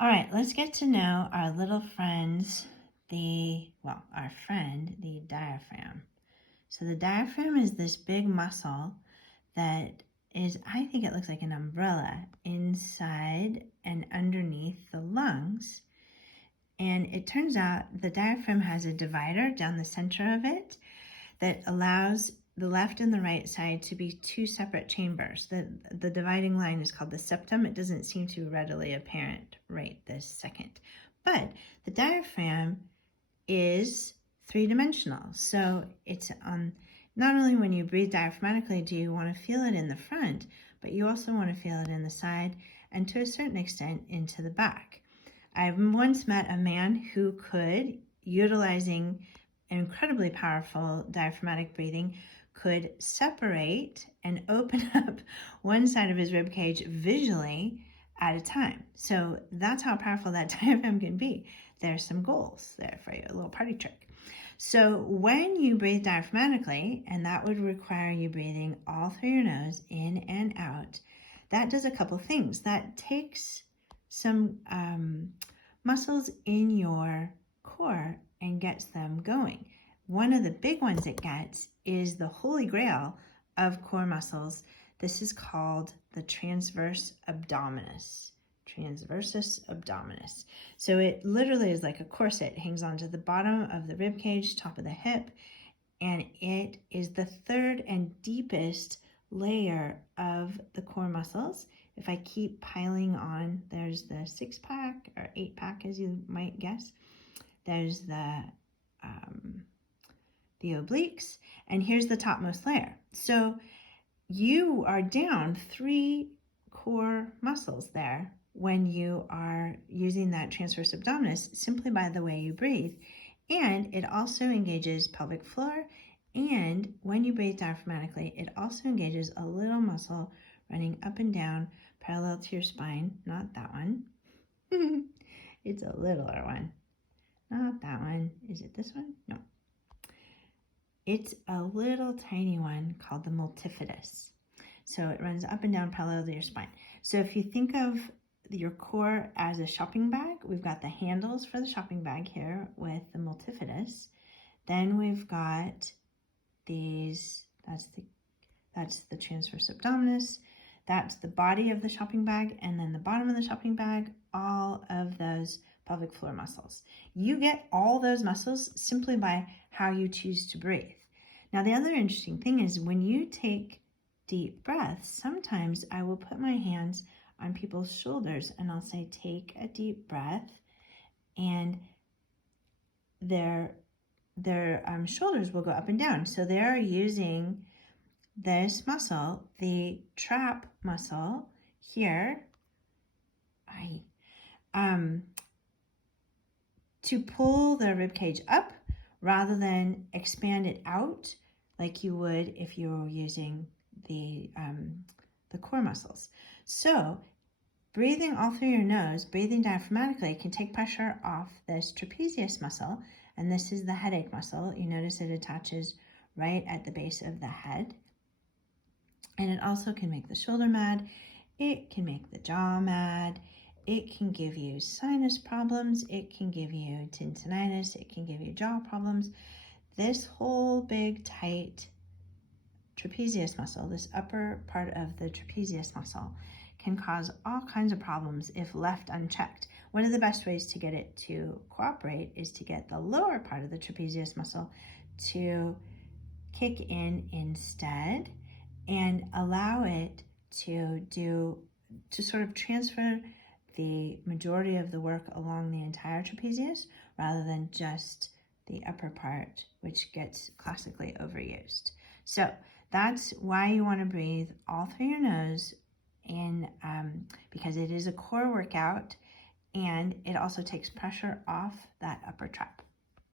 All right, let's get to know our little friends, our friend, the diaphragm. So the diaphragm is this big muscle that is, I think it looks like an umbrella inside and underneath the lungs. And it turns out the diaphragm has a divider down the center of it that allows the left and the right side to be two separate chambers. The dividing line is called the septum. It doesn't seem to be readily apparent right this second. But the diaphragm is three-dimensional. So it's not only when you breathe diaphragmatically do you want to feel it in the front, but you also want to feel it in the side and to a certain extent into the back. I once met a man who could, utilizing incredibly powerful diaphragmatic breathing, could separate and open up one side of his rib cage visually at a time. So that's how powerful that diaphragm can be. There's some goals there for you, a little party trick. So when you breathe diaphragmatically, and that would require you breathing all through your nose, in and out, that does a couple things. That takes some muscles in your core and gets them going. One of the big ones it gets is the holy grail of core muscles. This is called the transverse abdominis. Transversus abdominis. So it literally is like a corset. It hangs onto the bottom of the rib cage, top of the hip, and it is the third and deepest layer of the core muscles. If I keep piling on, there's the 6-pack or 8-pack, as you might guess. There's the obliques, and here's the topmost layer. So you are down 3 core muscles there when you are using that transverse abdominis simply by the way you breathe. And it also engages pelvic floor, and when you breathe diaphragmatically, it also engages a little muscle running up and down parallel to your spine. Not that one. It's a littler one. Not that one. Is it this one? No. It's a little tiny one called the multifidus. So it runs up and down parallel to your spine. So if you think of your core as a shopping bag, we've got the handles for the shopping bag here with the multifidus. Then we've got these, that's the transverse abdominis. That's the body of the shopping bag, and then the bottom of the shopping bag, all of those pelvic floor muscles. You get all those muscles simply by how you choose to breathe. Now, the other interesting thing is when you take deep breaths, sometimes I will put my hands on people's shoulders and I'll say, take a deep breath, and their shoulders will go up and down. So they're using this muscle, the trap muscle here, to pull the rib cage up rather than expand it out like you would if you were using the core muscles. So breathing all through your nose, breathing diaphragmatically, can take pressure off this trapezius muscle, and this is the headache muscle. You notice it attaches right at the base of the head. And it also can make the shoulder mad. It can make the jaw mad. It can give you sinus problems. It can give you tinnitus. It can give you jaw problems. This whole big, tight trapezius muscle, this upper part of the trapezius muscle, can cause all kinds of problems if left unchecked. One of the best ways to get it to cooperate is to get the lower part of the trapezius muscle to kick in instead and allow it to sort of transfer the majority of the work along the entire trapezius rather than just the upper part, which gets classically overused. So that's why you want to breathe all through your nose, because it is a core workout and it also takes pressure off that upper trap.